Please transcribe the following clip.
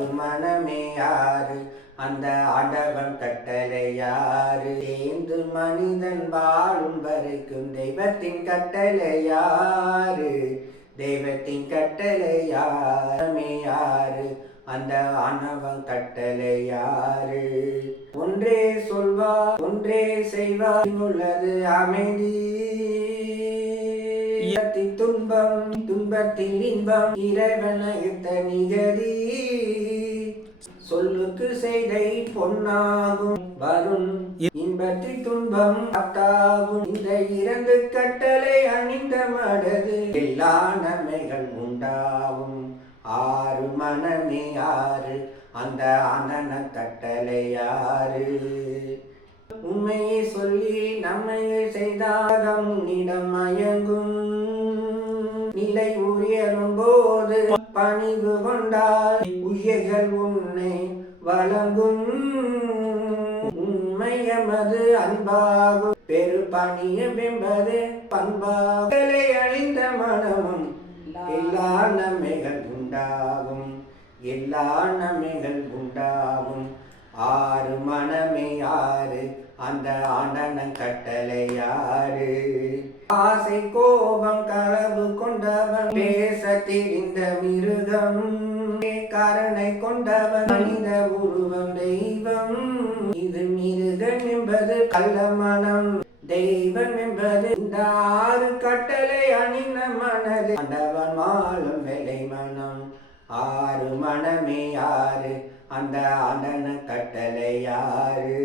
ஆறு மனமே யாரு அந்த ஆண்டவன் கட்டளை யாரு சேர்ந்து மனிதன் வாழும் வரைக்கும் தெய்வத்தின் கட்டளை யாரு தெய்வத்தின் கட்டளை யாரு அந்த ஆணவன் கட்டளை யாரு ஒன்றே சொல்வார் ஒன்றே செய்வார் உள்ளது அமைதி துன்பம் துன்பத்தில் இன்பம் இறைவனத்த நிகதி சொல்லுக்கு செய்தை பொன்னாகும் வரும் இன்பத்தில் துன்பம் அத்தாகும் இந்த இரண்டு கட்டளை அணிந்த மடது எல்லா நன்மைகள் உண்டாகும் ஆறு மனமே யாரு அந்த ஆனன கட்டளை யாரு உண்மையை சொல்லி நம்மையை செய்தாலும் உன்னிடம் மயங்கும் நிலை உயரும் போது பணிவு கொண்டால் உயர்கள் உன்னை வழங்கும் உண்மையமது அன்பாகும் பெரு பணியம் என்பது பண்பாகலை அழிந்த மனமும் எல்லா நன்மைகள் உண்டாகும் எல்லா நன்மைகள் உண்டாகும் ஆறு மனமே யாரு அந்த ஆண்டன கட்டளை யாரு ஆசை கோபம் களவு கொண்டவன் பேச தெரிந்த மிருகம் கருணை கொண்டவன் மனித உருவம் தெய்வம் இது மிருகம் என்பது கள்ள மனம் தெய்வம் என்பது இந்த ஆறு கட்டளை அணிந்த மனது ஆண்டவன் மாளும் வெள்ளை மனம் ஆறு மனமே யாரு அந்த ஆண்டன கட்டளை யாரு